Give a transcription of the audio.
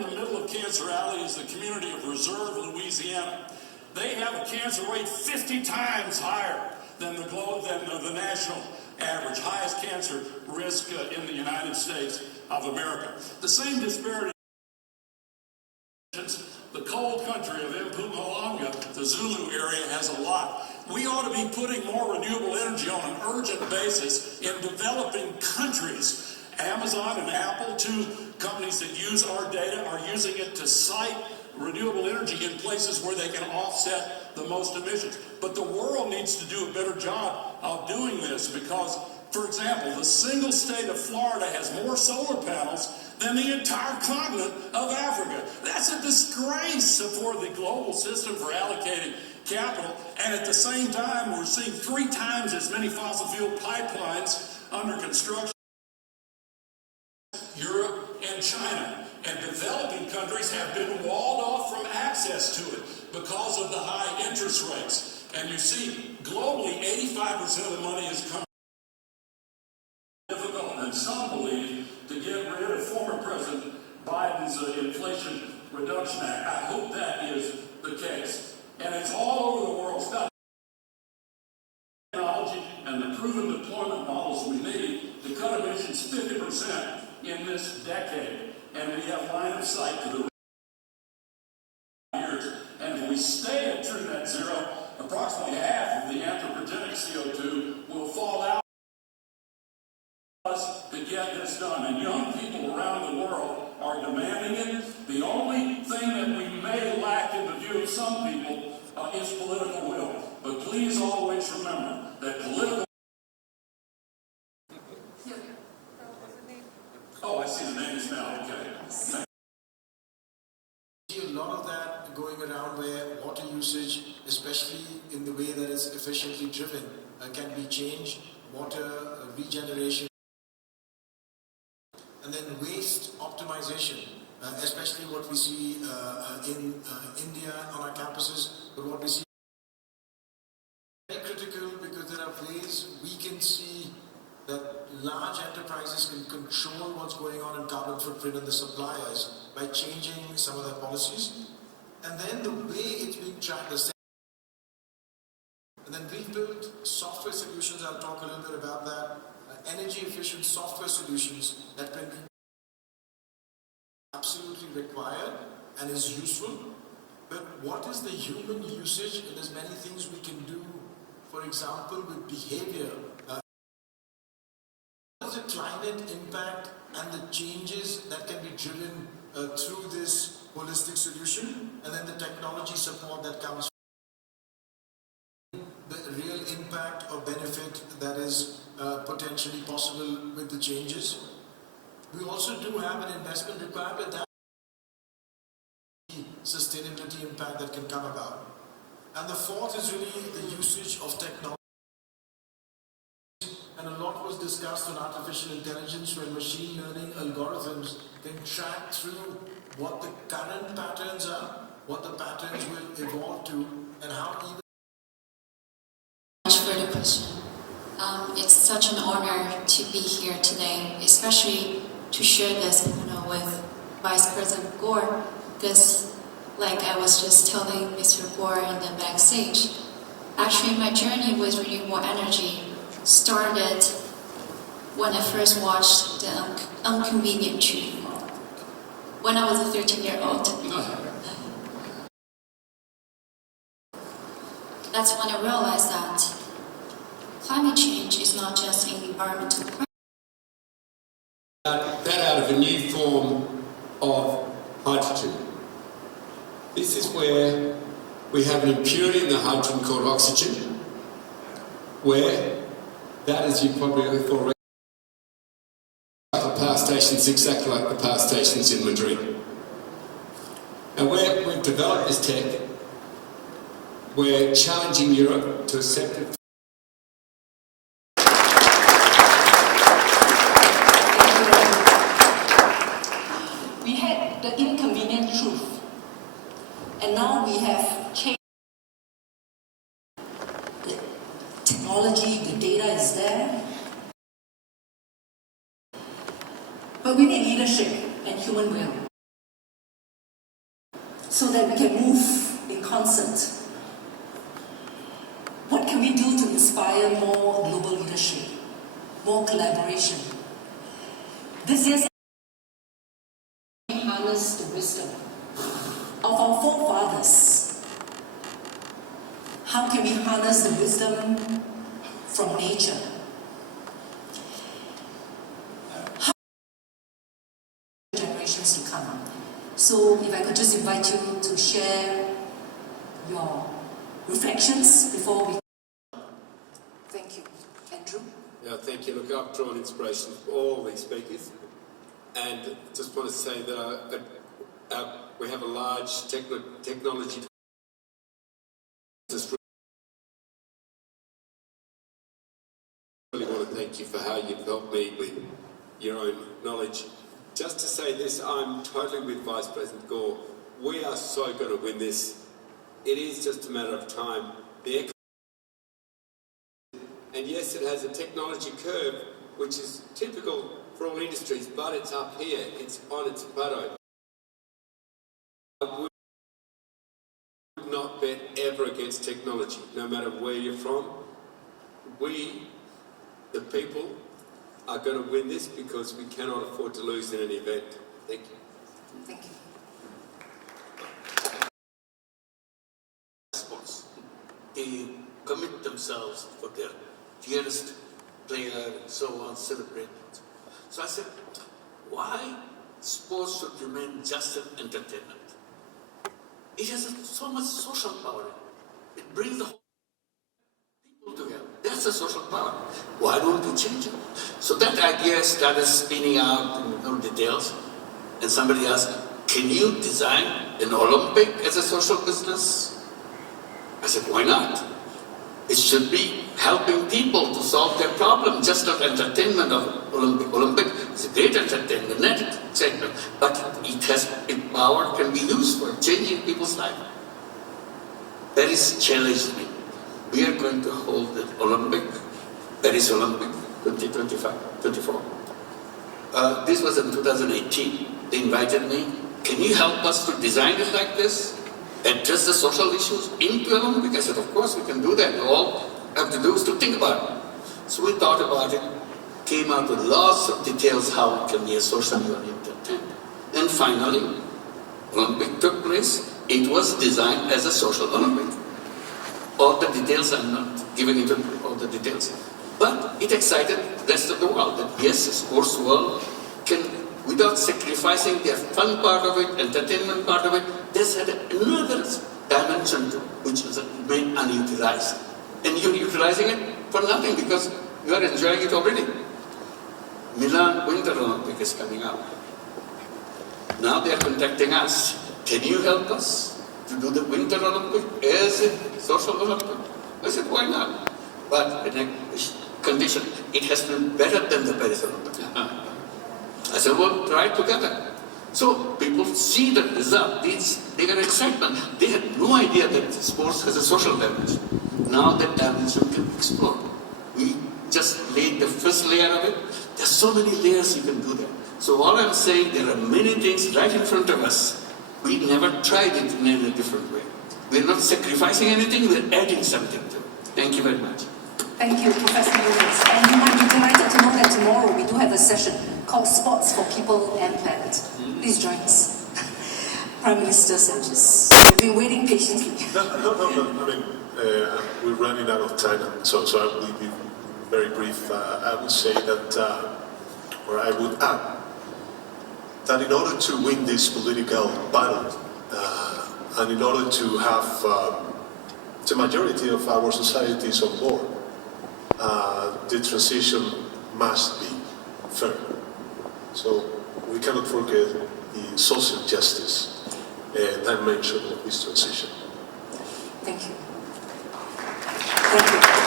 in the middle of Cancer Alley is the community of Reserve, Louisiana. They have a cancer rate 50 times higher than the national average, highest cancer risk in the United States of America. The same disparity. The cold country of Mpumalanga, the Zulu area, has a lot. We ought to be putting more renewable energy on an urgent basis in developing countries. Amazon and Apple, two companies that use our data, are using it to site renewable energy in places where they can offset the most emissions. But the world needs to do a better job of doing this because, for example, the single state of Florida has more solar panels than the entire continent of Africa. That's a disgrace for the global system for allocating capital. And at the same time, we're seeing 3 times as many fossil fuel pipelines under construction in Europe and China. And developing countries have been walled off from access to it because of the high interest rates. And you see, globally, 85% of the money is coming. Difficult, and some believe, to get rid of former President Biden's Inflation Reduction Act. I hope that is the case. And it's all over the world. It's about technology and the proven deployment models we need to cut emissions 50% in this decade. And we have line of sight to the years. And if we stay at true net zero, approximately half of the anthropogenic CO2 will fall out to get this done. And young people around the world are demanding it. The only thing that we may lack in the view of some people is political will. But please always remember that political... Oh, I see the names now. Okay. See a lot of that going around where water usage, especially in the way that it's efficiently driven, can be changed. Water regeneration. And then waste optimization, especially what we see in India on our campuses, but what we see is very critical because there are ways we can see that large enterprises can control what's going on in carbon footprint and the suppliers by changing some of their policies. And then the way it's being tracked, and then we've built software solutions. I'll talk a little bit about that. Energy efficient software solutions that can be absolutely required and is useful. But what is the human usage? And there's many things we can do, for example, with behavior. What is the climate impact and the changes that can be driven through this holistic solution? And then the technology support that comes from the real impact or benefit that is potentially possible with the changes. We also do have an investment requirement that sustainability impact that can come about. And the fourth is really the usage of technology. And a lot was discussed on artificial intelligence where machine learning algorithms can track through what the current patterns are, what the patterns will evolve to, and how even... Much for the question. It's such an honor to be here today, especially to share this panel with Vice President Gore, because like I was just telling Mr. Gore in the backstage, actually my journey with renewable energy started when I first watched The Inconvenient Truth when I was a 13-year-old. That's when I realized that climate change is not just an environmental crisis. That out of a new form of hydrogen. This is where we have an impurity in the hydrogen called oxygen, where that, as you probably have already, the power stations exactly like the power stations in Madrid. And where we've developed this tech, we're challenging Europe to accept it. We had the inconvenient truth, and now we have changed. The technology, the data is there, but we need leadership and human will. so that we can move in concert. What can we do to inspire more global leadership, more collaboration? This year's harness the wisdom of our forefathers. How can we harness the wisdom from nature? How generations to come? So if I could just invite you to share your reflections before we... Thank you. Andrew? Yeah, thank you. Look, I've drawn inspiration from all these speakers, and just want to say that we have a large technology. Just really want to thank you for how you've helped me with your own knowledge. Just to say this, I'm totally with Vice President Gore. We are so going to win this. It is just a matter of time. And yes, it has a technology curve, which is typical for all industries, but it's up here. It's on its plateau. I would not bet ever against technology, no matter where you're from. We, the people, are going to win this because we cannot afford to lose in any event. Thank you. Thank you. Sports. They commit themselves for their dearest player and so on, celebrate. So I said, why sports should remain just an entertainment? It has so much social power. It brings the whole people together. That's a social power. Why don't you change it? So that idea started spinning out in details. And somebody asked, can you design an Olympic as a social business? I said, why not? It should be helping people to solve their problem, just not entertainment of Olympic. Olympic is a great entertainment, net segment, but its power can be used for changing people's life. Paris challenged me. We are going to hold the Paris Olympic 2024. This was in 2018. They invited me. Can you help us to design it like this? Address the social issues into Olympic? I said, of course we can do that. All I have to do is to think about it. So we thought about it, came out with lots of details how it can be a socially oriented thing. And finally, Olympic took place. It was designed as a social Olympic. All the details, I'm not giving into all the details. But it excited the rest of the world that yes, the sports world can, without sacrificing their fun part of it, entertainment part of it, this had another dimension to it, which was remained unutilized. And you're utilizing it for nothing because you are enjoying it already. Milan Winter Olympic is coming up. Now they are contacting us. Can you help us to do the Winter Olympic as a social Olympic? I said, why not? But in a condition, it has to be better than the Paris Olympic. I said, well, try together. So people see the result. They got excitement. They had no idea that sports has a social dimension. Now that dimension can explode. We just laid the first layer of it. There's so many layers you can do that. So all I'm saying, there are many things right in front of us. We never tried it in a different way. We're not sacrificing anything, we're adding something to it. Thank you very much. Thank you, Professor Yunus. And you might be delighted to know that tomorrow we do have a session called Sports for People and Planet. Please join us. Prime Minister Sanchez. We've been waiting patiently. No. I mean, we're running out of time, so I will be very brief. I would say that, or I would add, that in order to win this political battle, and in order to have the majority of our societies on board, the transition must be fair. So we cannot forget the social justice dimension of this transition. Thank you. Thank you.